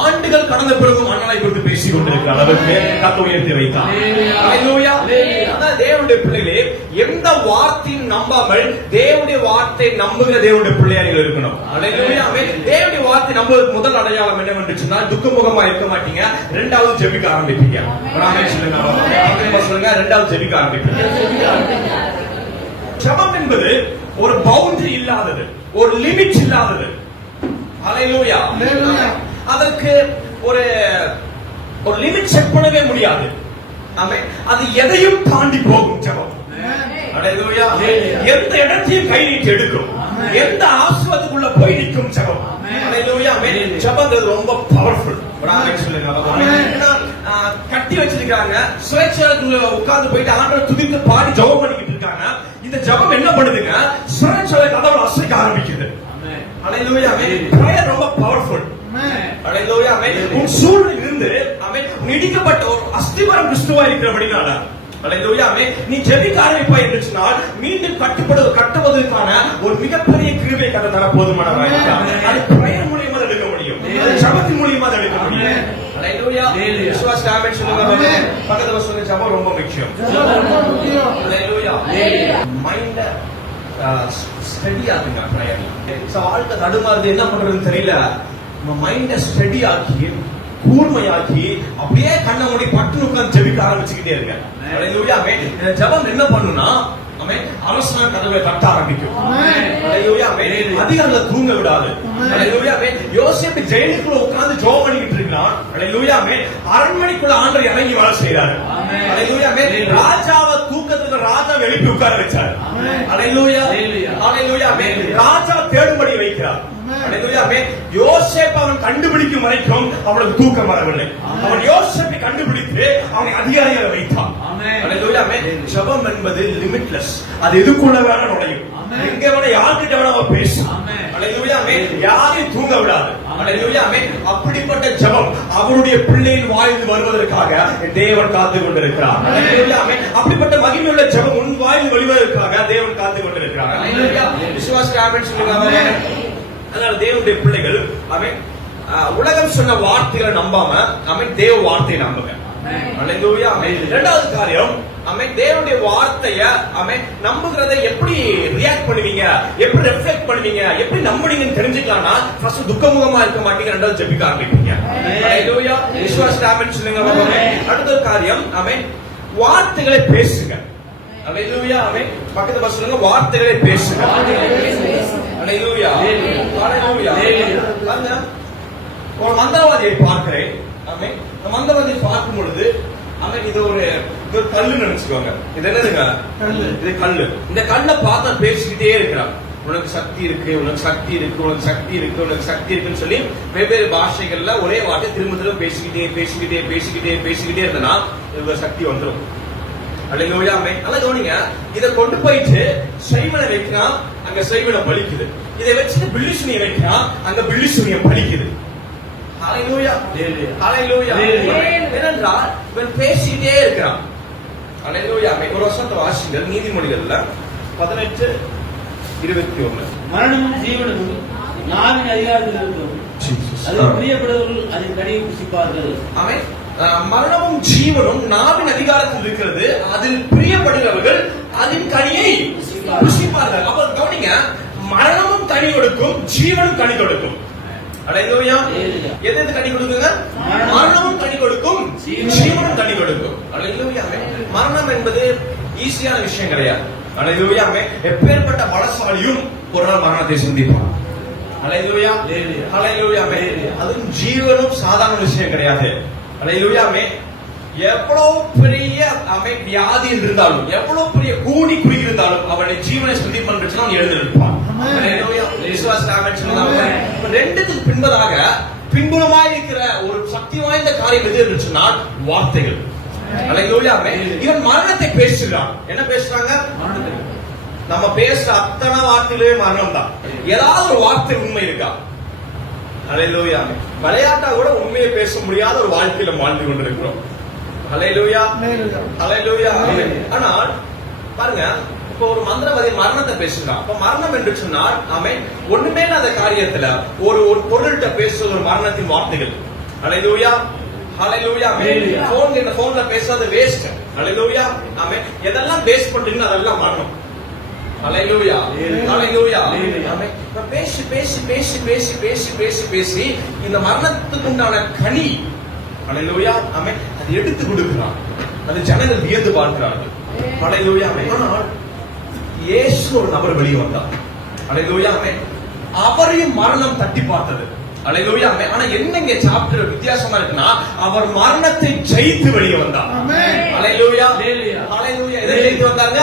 ஆண்டுகள் கடந்த பிறகும் அண்ணனை குறித்து பேசிக் கொண்டிருக்கிற அளவுக்கு கர்த்தர் உயர்த்தி வைத்தார். அல்லேலூயா. அதான் தேவனுடைய பிள்ளைகளே, எந்த வார்த்தையும் நம்பாமல் தேவனுடைய வார்த்தை நம்புகிற தேவனுடைய பிள்ளையா நீங்கள் இருக்கணும். அல்லேலூயா. தேவனுடைய வார்த்தை நம்புவதற்கு முதல் அடையாளம் என்னவென்று சொன்னால் துக்கமுகமா இருக்க மாட்டீங்க. இரண்டாவது ஜெபிக்க ஆரம்பிப்பீங்க. சொல்லுங்க, இரண்டாவது ஜெபிக்க ஆரம்பிப்பீங்க. ஜெபம் என்பது ஒரு பவுண்டரி இல்லாதது, ஒரு லிமிட் இல்லாதது. அல்லேலூயா. அதற்கு ஒரு லிமிட் செட் பண்ணவே முடியாது. அது எதையும் தாண்டி போகும் ஜெபம். அல்லேலூயா. எந்த இடத்தையும் கை நீட்டி எடுக்கும், எந்த ஆசீர்வாதத்துக்குள்ள போய் நிற்கும் ஜெபம். அல்லேலூயா. ஜெபம் ரொம்ப பவர்ஃபுல். கட்டி வச்சிருக்காங்க, சுயேட்சைக்குள்ள உட்கார்ந்து போயிட்டு ஆண்டவரை துதித்து பாடி ஜெபம் பண்ணிக்கிட்டு இருக்காங்க. இந்த ஜெபம் என்ன பண்ணுதுங்க, சுயேட்சை கதவை அசைக்க ஆரம்பிக்குது. அல்லேலூயா. பிரேயர் ரொம்ப பவர்ஃபுல். அல்லேலூயா. உன் சூழ்நிலையில் இருந்து இடிக்கப்பட்ட ஒரு அஸ்திவாரம் கிறிஸ்துவா இருக்கிறபடினால அல்லேலூயா நீ ஜெபிக்க ஆரம்பிப்பாய் என்று சொன்னால் மீண்டும் கட்டுவதற்கான ஒரு மிகப்பெரிய கிருபை கர்த்தர் தர போதுமானவராக இருக்கிறார். அது பிரேயர் மூலமா எடுக்க முடியும், ஜெபத்தின் மூலமா எடுக்க முடியும். அல்லேலூயா. விசுவாச ஆமென் சொல்லுங்க. பக்கத்துல சொல்லுங்க, ஜெபம் ரொம்ப முக்கியம். அல்லேலூயா. மைண்ட ஸ்டடி ஆகுங்க பிரேயர். வாழ்க்கை தடுமாறுது, என்ன பண்றதுன்னு தெரியல. மைண்ட ஸ்டடி ஆக்கி கூர்மையாக்கி அப்படியே கண்ணை மூடி பட்டு உட்கார்ந்து ஜெபிக்க ஆரம்பிச்சுக்கிட்டே இருங்க. அல்லேலூயா. இந்த ஜெபம் என்ன பண்ணுனா அரசன கதவை தட்ட ஆரம்பிக்கும். அல்லேலூயா. அதிகாரத்துல தூங்க விடாது. அல்லேலூயா. யோசேப்பு ஜெயிலுக்குள்ள உட்கார்ந்து ஜெபம் பண்ணிக்கிட்டு இருக்கான். அல்லேலூயா. அரண்மனைக்குள்ள ஆண்டவர் இறங்கி வேலை செய்யறாரு. அல்லேலூயா. ராஜாவை தூக்கத்துல ராஜாவை எழுப்பி உட்கார வச்சாரு. அல்லேலூயா. அல்லேலூயா. ராஜா தேடும்படி வைக்கிறார். யோசேப்பு அவன் கண்டுபிடிக்கும் வரைக்கும் அவனுக்கு தூக்கம் வரவில்லை. அவன் யோசேப்பை கண்டுபிடித்து அவனை அதிகாரியாக வைத்தான். ஜெபம் என்பது லிமிட்லெஸ். அது எதுக்குள்ள வேணா நுழையும், எங்க வேணா யார்கிட்ட வேணா பேசும். யாரையும் தூங்க விடாது. அப்படிப்பட்ட ஜெபம் அவருடைய பிள்ளையின் வாயில் வருவதற்காக தேவன் காத்து கொண்டிருக்கிறார். அப்படிப்பட்ட மகிமையுள்ள ஜெபம் உன் வாயில் வருவதற்காக தேவன் காத்து கொண்டிருக்கிறார். விசுவாச ஆமென் சொல்லுங்க. அதனால தேவனுடைய பிள்ளைகள் உலகம் சொன்ன வார்த்தைகளை நம்பாம தேவ வார்த்தையை நம்புங்க. அல்லேலூயா. இரண்டாவது காரியம், தேவனுடைய வார்த்தைய நம்புகிறதை எப்படி ரியாக்ட் பண்ணுவீங்க, எப்படி ரெஃப்ளெக்ட் பண்ணுவீங்க, எப்படி நம்புவீங்கன்னு தெரிஞ்சுக்கலாம்னா ஃபர்ஸ்ட் துக்கமுகமா இருக்க மாட்டீங்க, ரெண்டாவது ஜெபிக்க ஆரம்பிப்பீங்க. அல்லேலூயா. விசுவாச ஆமென் சொல்லுங்க. அடுத்த காரியம் வார்த்தைகளை பேசுங்க. அல்லேலூயா. பக்கத்து பஸ் சொல்லுங்க, வார்த்தைகளை பேசுங்க. அல்லேலூயா. அல்லேலூயா. ஒரு மந்திரவாதியை பார்க்கிறேன். மந்திரவாதியை பார்க்கும் பொழுது இது ஒரு கல்லு நினைச்சுக்கோங்க. இது என்னதுங்க? இது கல்லு. இந்த கல்லை பார்த்தா பேசிக்கிட்டே இருக்கிறான். உனக்கு சக்தி இருக்கு, உனக்கு சக்தி இருக்கு, உனக்கு சக்தி இருக்கு, உனக்கு சக்தி இருக்குன்னு சொல்லி வெவ்வேறு பாஷைகள்ல ஒரே வார்த்தை திரும்ப திரும்ப பேசிக்கிட்டே பேசிக்கிட்டே பேசிக்கிட்டே பேசிக்கிட்டே இருந்தனா இவங்க சக்தி வந்துடும். அல்லேலூயா. நல்லா கவனிங்க. இதை கொண்டு போயிட்டு சைவனை வைக்கினா அங்க சைவனை பலிக்குது. இதை வச்சுட்டு பில்லிசுனியை வைக்கினா அங்க பில்லிசுனியம் பலிக்குது. அல்லேலூயா. அல்லேலூயா. ஏனென்றால் இவன் பேசிட்டே இருக்கிறான். அல்லேலூயா. ஒரு வருஷத்தை வாசிங்கள் நீதிமொழிகள்ல 18:21. மரணமும் ஜீவனும் நாவின் அதிகாரத்தில் இருக்கும், அது பிரியப்படுவர்கள் அதன் கனியை புசிப்பார்கள். ஆமென். மரணமும் ஜீவனும் நாவின் அதிகாரத்தில் இருக்கிறது, அதில் பிரியப்படுகிறவர்கள் அதன் கனியை புசிப்பார்கள். அப்ப கவனிங்க, மரணமும் கனி கொடுக்கும், ஜீவனும் கனி கொடுக்கும். அல்லேலூயா. எது கனி கொடுக்குங்க? மரணமும் கனி கொடுக்கும், ஜீவனும் கனி கொடுக்கும். அல்லேலூயா. மரணம் என்பது ஈஸியான விஷயம் கிடையாது. அல்லேலூயா. எப்பேற்பட்ட பலசாலியும் ஒரு நாள் மரணத்தை சந்திப்பான். அல்லேலூயா. அல்லேலூயா. அதுவும் ஜீவனும் சாதாரண விஷயம் கிடையாது. அல்லேலூயா. எவ்வளவு பெரிய வியாதி இருந்தாலும், எவ்வளவு பெரிய கூடி குறி இருந்தாலும் அவனை ஜீவனை ஸ்மிருதி பண்றதுன்னா அவன் எழுந்திருப்பான். ரெண்டுத்துக்கு பின்பதாக பின்புலமாய் இருக்கிற ஒரு சக்தி வாய்ந்த காரியம் எது என்று சொன்னால் வார்த்தைகள். இவன் மரணத்தை பேசுகிறான். என்ன பேசுறாங்க? நம்ம பேசுற அத்தனை வார்த்தையிலே மரணம் தான். ஏதாவது ஒரு வார்த்தை உண்மை இருக்கா? அல்லேலூயா. விளையாட்டா கூட உண்மையை பேச முடியாத ஒரு வாழ்க்கையில வாழ்ந்து கொண்டிருக்கிறோம். அல்லேலூயா, அல்லேலூயா. ஆனால் பாருங்க, இப்போ ஒரு மந்திரவாதி மரணத்தை பேசுறான். அப்ப மரணம் என்று சொன்னால் அவன் ஒண்ணுமே அந்த காரியத்துல ஒரு பொருள்கிட்ட பேசுற ஒரு மரணத்தின் வார்த்தைகள். அல்லேலூயா, அல்லேலூயா. போன்ல பேசாத வேஸ்ட். அல்லேலூயா. ஆமென். எதெல்லாம் பேஸ் பண்றீங்க அதெல்லாம் மரணம். அல்லேலூயா, அல்லேலூயா. ஆமென். பேசி பேசி பேசி பேசி பேசி பேசி பேசி இந்த மரணத்துக்கு உண்டான கனி, அல்லேலூயா, ஆமென், அது எடுத்து கொடுக்கிறான். அது ஜனங்கள் வியந்து பார்க்கிறார்கள். அல்லேலூயா. ஆனால் இயேசு ஒரு நபர் வெளியே வந்தார். அல்லேலூயா. அவரையும் மரணம் தட்டி பார்த்தது. அல்லேலூயா. ஆனா என்னங்க சாப்டர் வித்தியாசமா இருக்குன்னா, அவர் மரணத்தை ஜெயித்து வெளியே வந்தார். அல்லேலூயா, அல்லேலூயா. எதை ஜெயித்து வந்தாங்க?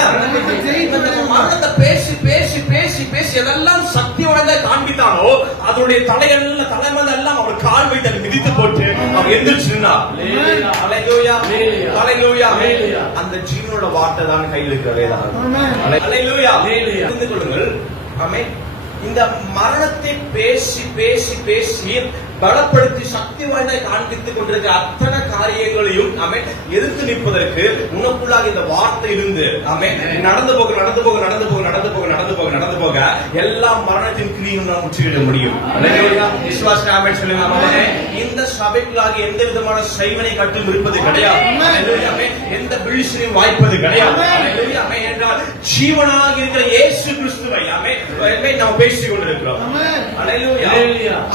மரணத்தை பேசி பேசி பேசி பேசி எதெல்லாம் சக்தி வாய்ந்த காண்பித்தானோ அதனுடைய தலைமையில எல்லாம் அவர் கால் வைத்து அதை மிதித்து போட்டு அவர் எந்திரிச்சு நின்றார். அல்லேலூயா, அல்லேலூயா. அந்த ஜீவனோட வார்த்தை தான் கையில் இருக்கிற வேதம். அல்லேலூயா. புரிந்து கொள்ளுங்கள். ஆமென். இந்த மரணத்தை பேசி பேசி பேசி பலப்படுத்தி சக்தி வாய்ந்த காண்பித்துக் கொண்டிருக்கிற அத்தனை காரியங்களையும் எதிர்த்து நிற்பதற்கு உனக்குள்ளாக இந்த வார்த்தை இருந்து நடந்து போக நடந்து போக நடந்து போக நடந்து போக நடந்து போக நடந்து போக எல்லா மரணத்தின் கிரியும் நாம் முற்றிவிட முடியும். இந்த சபைக்குள்ளாக எந்த விதமான சைவனை கட்டும் இருப்பது கிடையாது. எந்த பிழிசனையும் வாய்ப்பது கிடையாது. என்றால் ஜீவனாக இருக்கிற இயேசு கிறிஸ்துவை நாம் பேசிக் கொண்டிருக்கிறோம். அல்லேலூயா,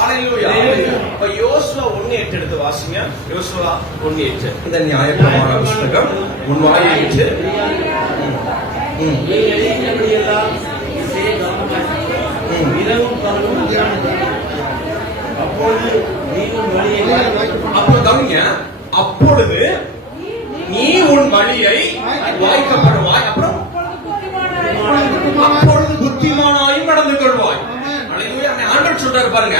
அல்லேலூயா. இப்ப யோசுவா 1:8 எடுத்து வாசிங்க. யோசுவா 1:8. இந்த நியாயப்பிரமாண புத்தகம் உன் வாயை விட்டு அப்பொழுது நீ உன் வழியை வாய்க்கப்படுவாய், அப்புறம் அப்பொழுது புத்திமானாயும் நடந்து கொள்வாய். ஆண்டவர் சொல்றாரு பாருங்க.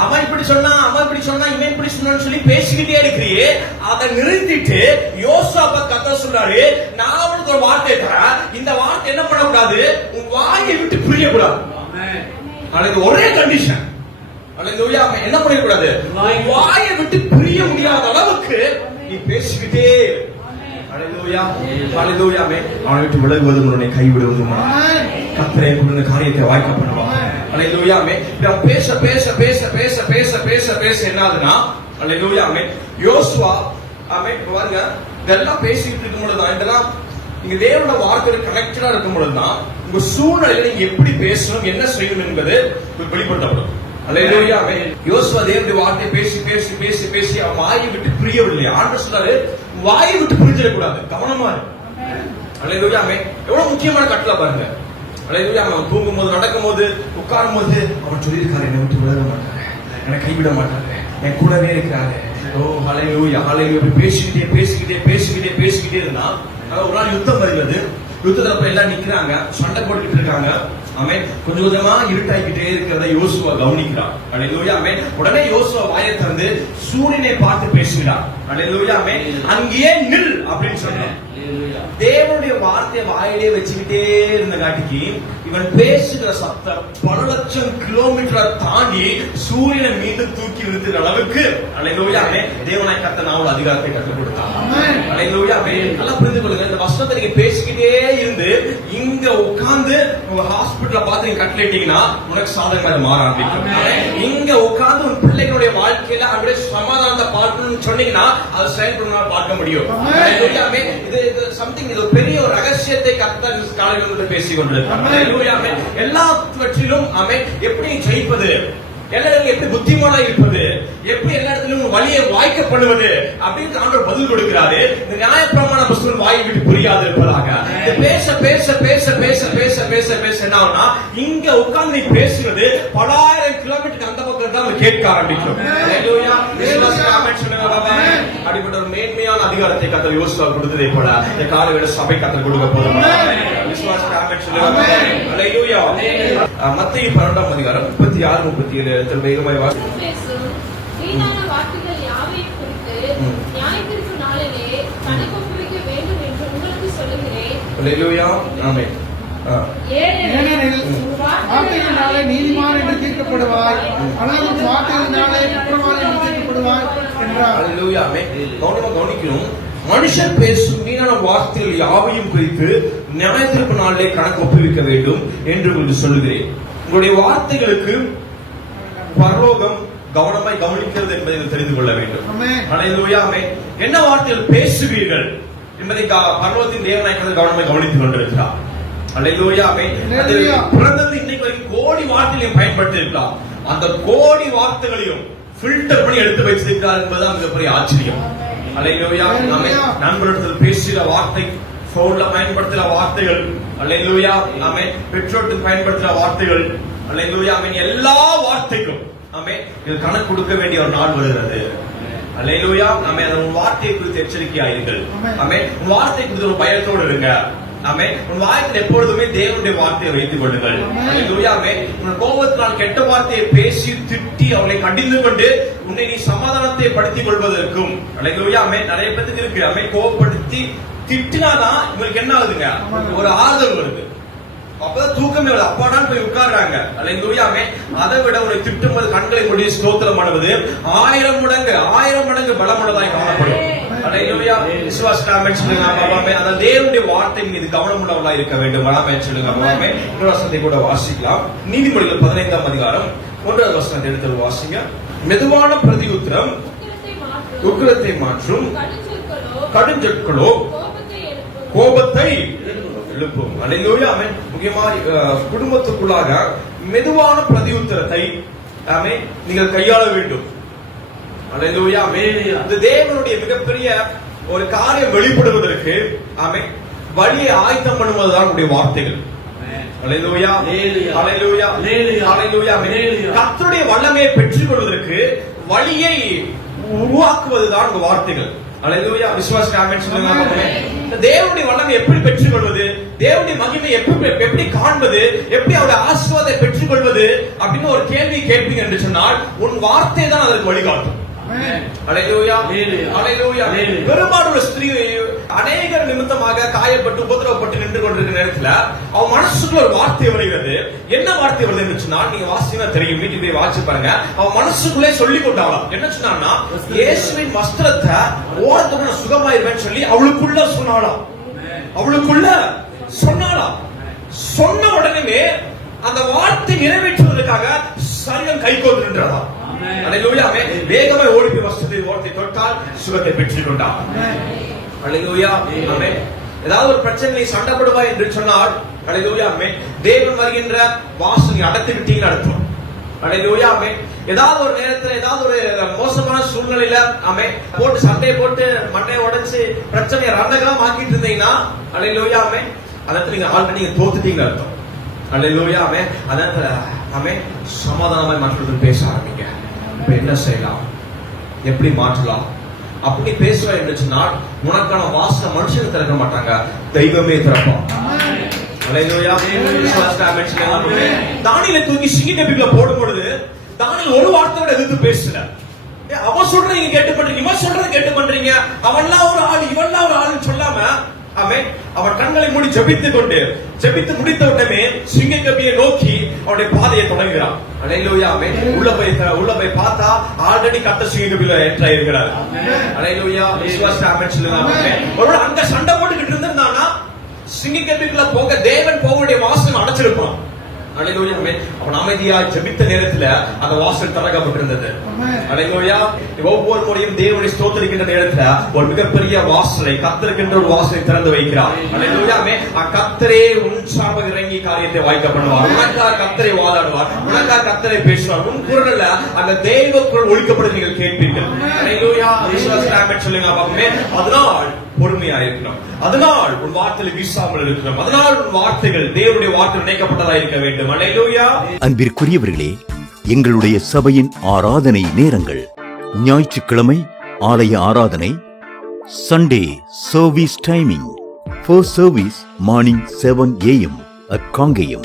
அவன் இப்படி சொன்னா, அவன் இப்படி சொன்னா, இவன் இப்படி சொன்னான்னு சொல்லி பேசிக்கிட்டே இருக்கிறியே, அதை நிறுத்திட்டு யோசுவா கத்த சொல்றாரு, நான் அவனுக்கு ஒரு வார்த்தை தரேன். இந்த வார்த்தை என்ன பண்ணக்கூடாது? உன் வாயை விட்டு பிரியக்கூடாது. அதுக்கு ஒரே கண்டிஷன். அல்லேலூயா. என்ன பண்ணக்கூடாது? வாயை விட்டு பிரிய முடியாத அளவுக்கு நீ பேசிக்கிட்டே. அல்லேலூயா, அல்லேலூயா. அவனை விட்டு விலகுவது உன்னை கைவிடுவதும் கர்த்தரே இந்த காரியத்தை வாய்க்க பண்ணுவான். அல்லேலூயா. பேச பேச பேச பேச பேச பேச பேச என்னதுன்னா, அல்லேலூயா, யோசுவா பாருங்க, இதெல்லாம் பேசிட்டு இருக்கும் பொழுதுதான், இதெல்லாம் நீங்க தேவனோட வார்த்தை கனெக்டடா இருக்கும் பொழுதுதான் உங்க சூழ்நிலையில நீங்க எப்படி பேசணும், என்ன செய்யணும் என்பது வெளிப்படுத்தப்படும். அல்லேலூயா. யோசுவா தேவனுடைய வார்த்தை பேசி பேசி பேசி பேசி அவன் வாயை விட்டு பிரியவில்லை. ஆண்டவர் சொல்றாரு, வாயை விட்டு பிரிஞ்சிடக்கூடாது, கவனமா இரு. அல்லேலூயா. எவ்வளவு முக்கியமான கட்டளை பாருங்க. அல்லேலூயா. அவன் தூங்கும் போது, நடக்கும் போது, உட்காரும் போது அவன் சொல்லியிருக்காரு, என்னை விட்டு விலக மாட்டாரு, என்னை கைவிட மாட்டாரு, என் கூடவே இருக்கிறாரு. ஓ ஹல்லேலூயா, ஹல்லேலூயா. பேசிக்கிட்டே பேசிக்கிட்டே பேசிக்கிட்டே பேசிக்கிட்டே இருந்தா ஒரு நாள் யுத்தம் வருகிறது. யுத்தத்துல எல்லாம் நிக்கிறாங்க, சண்டை போட்டுக்கிட்டு இருக்காங்க. கொஞ்சம் கொஞ்சமா இருட்டாக்கிட்டே இருக்கிறத யோசுவா கவனிக்கிறான். அல்லேலூயா. உடனே யோசுவா வாயை திறந்து சூரியனை பார்த்து பேசுகிறான். அல்லேலூயா. அங்கேயே நில் அப்படின்னு சொன்னான். தேவனுடைய வார்த்தையை வாயிலே வச்சுக்கிட்டே இருந்த காட்டிக்கு இவன் பேசுகிற சத்தம் பல லட்சம் கிலோமீட்டர் தாண்டி சூரியனை மீண்டும் தூக்கி நிறுத்துற அளவுக்கு அல்லேலூயா தேவனாய் கர்த்தர் நாம அதிகாரத்தை கற்றுக் கொடுத்தார். அல்லேலூயா. நல்லா புரிந்து கொள்ளுங்க. இந்த வசனத்தை நீங்க பேசிக்கிட்டே இருந்து இங்க உட்கார்ந்து உங்க ஹாஸ்பிட்டல பார்த்து நீங்க கட்டளிட்டீங்கன்னா உனக்கு சாதகமாக மாற ஆரம்பிக்கும். இங்க உட்கார்ந்து உன் பிள்ளைகளுடைய வாழ்க்கையில அப்படியே சமாதானத்தை பார்க்கணும்னு சொன்னீங்கன்னா அது செயல்படுனால பார்க்க முடியும். இது சம்திங், இது பெரிய ஒரு ரகசியத்தை கர்த்தர் காலையில் பேசிக் கொண்டிருக்கிறார். எல்லாவற்றிலும் எப்படி ஜெயிப்பது, எல்லா இடத்துல எப்படி புத்திமானா இருப்பது, எப்படி எல்லா இடத்திலும் வழியை வாய்க்க பண்ணுவது அப்படின்னு ஆண்டவர் பதில் கொடுக்கிறாரு. இந்த நியாயப்பிரமாண புத்தகம் வாயை விட்டு புரியாது இருப்பதாக பேச பேச பேச பேச பேச பேச பேச என்ன ஆகும்னா, இங்க உட்கார்ந்து நீ பேசுறது பலாயிரம் கிலோமீட்டருக்கு அந்த பக்கம் தான் கேட்க ஆரம்பிக்கும். விசுவாசிக்கிற ஆமென் சொல்லுங்க பாபா. அப்படிப்பட்ட ஒரு மேன்மையான அதிகாரத்தை கர்த்தர் யோசுவா கொடுத்ததை போல இந்த காலவேளை சபை கர்த்தர் கொடுக்க போறார். விசுவாசிக்கிற ஆமென் சொல்லுங்க பாபா. ஹalleluya. மத்தேயு 12ஆம் அதிகாரம் 36 37 வேகமாய் வாசி. வீணான வார்த்தைகள் யாவையும் குறித்து நியாயத்தீர்ப்பு நாளிலே கணக்கொப்புவிக்க வேண்டும் என்று உங்களுக்கு சொல்லுகிறேன். ஹalleluya. ஆமென். ஏனெனில் வார்த்தைகளினாலே நீதிமான் என்று தீர்க்கப்படுவாய், ஆனால் வார்த்தைகளினாலே குற்றவாளி என்று தீர்க்கப்படுவாய் என்றார். ஹalleluya. ஆமென். கவனிக்கணும். மனுஷன் பேசும் வீணான வார்த்தைகள் யாவையும் குறித்து நியாயத்தீர்ப்பு நாளிலே கணக்கு ஒப்புவிக்க வேண்டும் என்று உங்களுக்கு சொல்லுகிறேன். உங்களுடைய வார்த்தைகளுக்கு பரலோகம் கவனமாய் கவனிக்கிறது என்பதை தெரிந்து கொள்ள வேண்டும். ஹalleluya. ஆமென். என்ன வார்த்தைகள் பேசுவீர்கள் என்பதை பரலோகத்தின் தேவனாய் கவனமாய் கவனித்துக் கொண்டிருக்கிறார். ஹalleluya. ஆமென். அது பிறந்தது இன்னைக்கு வரைக்கும் கோடி வார்த்தைகளையும் பயன்படுத்தி இருக்கலாம். அந்த கோடி வார்த்தைகளையும் ஃபில்டர் பண்ணி எடுத்து வைத்திருக்கிறார் என்பதுதான் மிகப்பெரிய ஆச்சரியம். ஹalleluya. ஆமென். நண்பர்களிடத்தில் பேசுகிற வார்த்தை, போன்ல பயன்படுத்துகிற வார்த்தைகள், ஹalleluya. ஆமென். பெற்றோருக்கு பயன்படுத்துகிற வார்த்தைகள், ஹalleluya. ஆமென். எல்லா வார்த்தைக்கும் ஆமென் இது கணக்கு கொடுக்க வேண்டிய ஒரு நாள் வருகிறது. ஹalleluya. ஆமென். அந்த வார்த்தையை குறித்து எச்சரிக்கையாயிருங்கள். ஆமென். உன் வார்த்தை குறித்து ஒரு பயத்தோடு இருங்க. ஆமென். உன் வாய்க்கு எப்பொழுதுமே தேவனுடைய வார்த்தையை வைத்துக் கொள்ளுங்கள். ஹalleluya. ஆமென். உன் கோபத்தினால் கெட்ட வார்த்தையை பேசி திட்டி அவளை கடிந்து கொண்டு உன்னை நீ சமாதானத்தை படுத்திக் கொள்வதற்கும், ஹalleluya. ஆமென். நிறைய பேருக்கு இருக்கு. ஆமென். கோபப்படுத்தி திட்டினாதான் உங்களுக்கு என்ன ஆகுதுங்க? ஒரு ஆறுதல் வருது. அப்பதான் தூக்கமே வருது. அப்பாடான்னு போய் உட்கார்றாங்க. ஹalleluya. ஆமென். அதை விட உன்னை திட்டும்போது கண்களை மூடி ஸ்தோத்திரம் பண்ணுவது 1000 மடங்கு பலமுள்ளதாய் காணப்படும். ஹalleluya. விசுவாசிக்கிற ஆமென் சொல்லுங்க பாபாமே. அந்த தேவனுடைய வார்த்தை மீது கவனம் உள்ளவர்களாய் இருக்க வேண்டும். ஆமென் சொல்லுங்க பாபாமே. இன்னொரு வசனத்தை கூட வாசிக்கலாம். நீதிமொழிகள் 15ஆம் அதிகாரம் 1வது வசனத்தை எடுத்து வாசிங்க. மெதுவான பிரதியுத்தரம் உக்கிரத்தை மாற்றும், கடுஞ்சொற்களோ கோபத்தை எழுப்பும். ஹalleluya. ஆமென். முக்கியமாக குடும்பத்துக்குள்ளாக மெதுவான பிரதியுத்தரத்தை ஆமென் நீங்கள் கையாள வேண்டும். ஹalleluya. ஆமென். இந்த தேவனுடைய மிகப்பெரிய ஒரு காரியம் வெளிப்படுவதற்கு ஆமென் வழியை ஆயத்தம் பண்ணுவதுதான் உடைய வார்த்தைகள். ஹalleluya. ஹalleluya. ஹalleluya. கர்த்தருடைய வல்லமையை பெற்றுக் கொள்வதற்கு வழியை உருவாக்குவதுதான் உங்க வார்த்தைகள். ஹalleluya. விசுவாசிக்கிற ஆமென் சொல்லுங்க. தேவனுடைய வல்லமை எப்படி பெற்றுக் கொள்வது, தேவனுடைய மகிமை எப்படி காண்பது, எப்படி அவருடைய ஆசீர்வாதத்தை பெற்றுக் கொள்வது அப்படின்னு ஒரு கேள்வி கேட்பீங்க என்று சொன்னால் உன் வார்த்தை தான் அதற்கு வழிகாட்டும். ஹalleluya. ஹalleluya. பெரும்பாலும் ஒரு ஸ்திரீ அநேக நிமித்தமாக காயப்பட்டு உபத்திரவப்பட்டு நின்று கொண்டிருக்கிற நேரத்துல அவன் மனசுக்குள்ள ஒரு வார்த்தை வருகிறது. என்ன வார்த்தை வருது என்று சொன்னால் நீங்க வாசினா தெரியும், வீட்டுக்கு போய் வாசி பாருங்க. அவன் மனசுக்குள்ளே சொல்லி கொண்டாளாம். என்ன சொன்னான்னா, இயேசுவின் வஸ்திரத்தை ஓரத்தோட சுகமாயிருவேன்னு சொல்லி அவளுக்குள்ள சொன்னாளாம். சொன்ன உடனே அந்த வார்த்தை நிறைவேற்றுவதற்காக சரீரம் கைகோர்த்து நின்றதா. ஹalleluya. ஆமென். வேகமாய் ஓடி போய் வஸ்திரத்தை ஓரத்தை தொட்டால் சுகத்தை பெற்றுக் கொண்டார். ஹalleluya. ஆமென். ஏதாவது ஒரு பிரச்சனை சண்டைப்படுவாய் என்று சொன்னால் ஹalleluya. ஆமென். தேவன் வருகின்ற வாசனை அடக்கி விட்டீங்கன்னு அர்த்தம். ஹalleluya. ஆமென். ஏதாவது ஒரு நேரத்துல ஏதாவது ஒரு மோசமான சூழ்நிலையில ஆமென் போட்டு சண்டையை போட்டு மண்டையை உடைச்சு பிரச்சனையை ரணகலம் ஆக்கிட்டு இருந்தீங்கன்னா ஹalleluya. ஆமென். அதற்கு நீங்க ஆல்ரெடி நீங்க தோத்துட்டீங்கன்னு அர்த்தம். ஹalleluya. ஆமென். அதனால ஆமென் சமாதானமாய் மற்றவர்கள் பேச ஆரம்பிங்க. இப்ப என்ன செய்யலாம், எப்படி மாற்றலாம் அப்படி பேசுவ என்று சொன்னால் உனக்கான வாசனை மனுஷனுக்கு திறக்க மாட்டாங்க, தெய்வமே திறப்பான். ஹalleluya. தானியேலை தூக்கி சிங்கக்கபிக்குள்ள போடும் பொழுது தானியேல் ஒரு வார்த்தையோட எதிர்த்து பேசல. அவன் சொல்றத நீங்க கேட்டு பண்றீங்க, இவன் சொல்றத கேட்டு பண்றீங்க, அவன்லாம் ஒரு ஆள் இவன்லாம் ஒரு ஆளுன்னு சொல்லாம ஆமென் அவன் கண்களை மூடி ஜெபித்து முடித்த உடனே சிங்கக்கபியை நோக்கி அவனுடைய பாதையை தொடங்குகிறான். ஹalleluya. ஆமென். உள்ள போய் பார்த்தா ஆல்ரெடி கர்த்தர் சிங்கக்கபியில என்டர் ஆயிருக்கிறார். ஹalleluya. விசுவாசிக்கிற ஆமென் சொல்லுங்க. ஆமென். ஒருவேளை அங்க சண்டை போட்டுக்கிட்டு இருந்தானா சிங்கக்கபிக்குள்ள போக தேவன் போகக்கூடிய வாசல் அடைச்சிருப்பான். ஹalleluya. ஆமென். அவன் அமைதியா ஜெபித்த நேரத்துல அந்த வாசல் திறக்கப்பட்டிருந்தது. ஹalleluya. ஒவ்வொரு முறையும் தேவனை ஸ்தோத்திரிக்கின்ற நேரத்துல ஒரு மிகப்பெரிய வாசலை கர்த்தருக்கென்ற ஒரு வாசலை திறந்து வைக்கிறார். ஹalleluya. ஆமென். கர்த்தரே உன் சார்பாக இறங்கி காரியத்தை வாய்க்க பண்ணுவார். உனக்காக கர்த்தரை வாதாடுவார், உனக்காக கர்த்தரை பேசுவார். உன் குரல்ல அந்த தெய்வ குரல் ஒலிக்கப்படுவதை நீங்கள் கேட்பீர்கள். ஹalleluya. விசுவாசிக்கிற ஆமென் சொல்லுங்க. ஆமென். அதனால் பொறுமையா இருக்கணும், அதனால் உன் வார்த்தையில் வீசாமல் இருக்கணும், அதனால் உன் வார்த்தைகள் தேவனுடைய வார்த்தை நினைக்கப்பட்டதா இருக்க வேண்டும். ஹalleluya. அன்பிற்குரியவர்களே, எங்களுடைய சபையின் ஆராதனை நேரங்கள் ஞாயிற்றுக்கிழமை ஆலய ஆராதனை. Sunday service timing. First service morning 7 a.m. at Kangayam.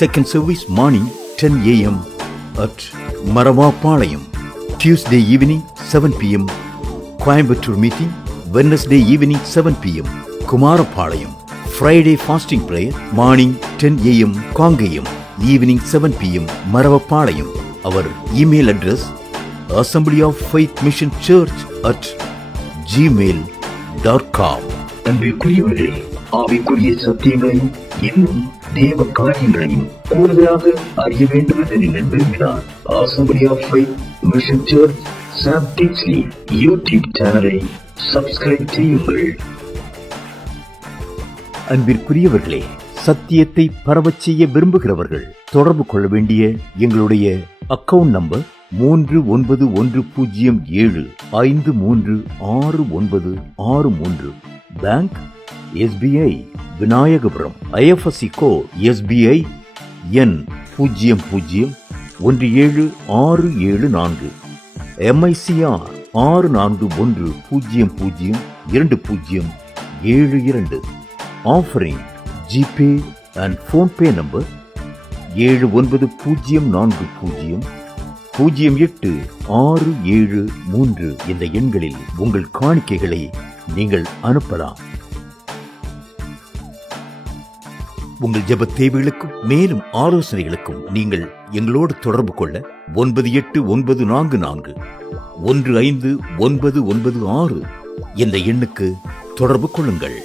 Second service morning 10 a.m. at Maravapalayam. Tuesday evening 7 p.m. Coimbatore meeting. Wednesday evening 7 p.m. Kumarapalayam. Friday fasting prayer morning 10 a.m. Kangayam. Evening 7 p.m. Maravapalayam. Our email address Assembly of Faith Mission Church at gmail.com. அன்பிற்குரியவர்களே, ஆவிக்குரிய சத்தியங்களையும் இன்னும் தேவ காரியங்களையும் கூடுதலாக அறிய வேண்டும் என்று நீங்கள் விரும்பினால் Assembly of Faith Mission Church Sam Kingsley YouTube சேனலை சப்ஸ்கிரைப் செய்யுங்கள். அன்பிற்குரியவர்களே, சத்தியத்தை பரவச் செய்ய விரும்புகிறவர்கள் தொடர்பு கொள்ள வேண்டிய எங்களுடைய account number 3117536963. Bank SBI Vinayagapuram. IFSC code SBI எண் 001764. MICR 6410022072. Offering GPay and PhonePe number 79400867 இந்த எண்களில் உங்கள் காணிக்கைகளை நீங்கள் அனுப்பலாம். உங்கள் ஜெப தேவைகளுக்கும் மேலும் ஆலோசனைகளுக்கும் நீங்கள் எங்களோடு தொடர்பு கொள்ள 9894415996 என்ற எண்ணுக்கு தொடர்பு கொள்ளுங்கள்.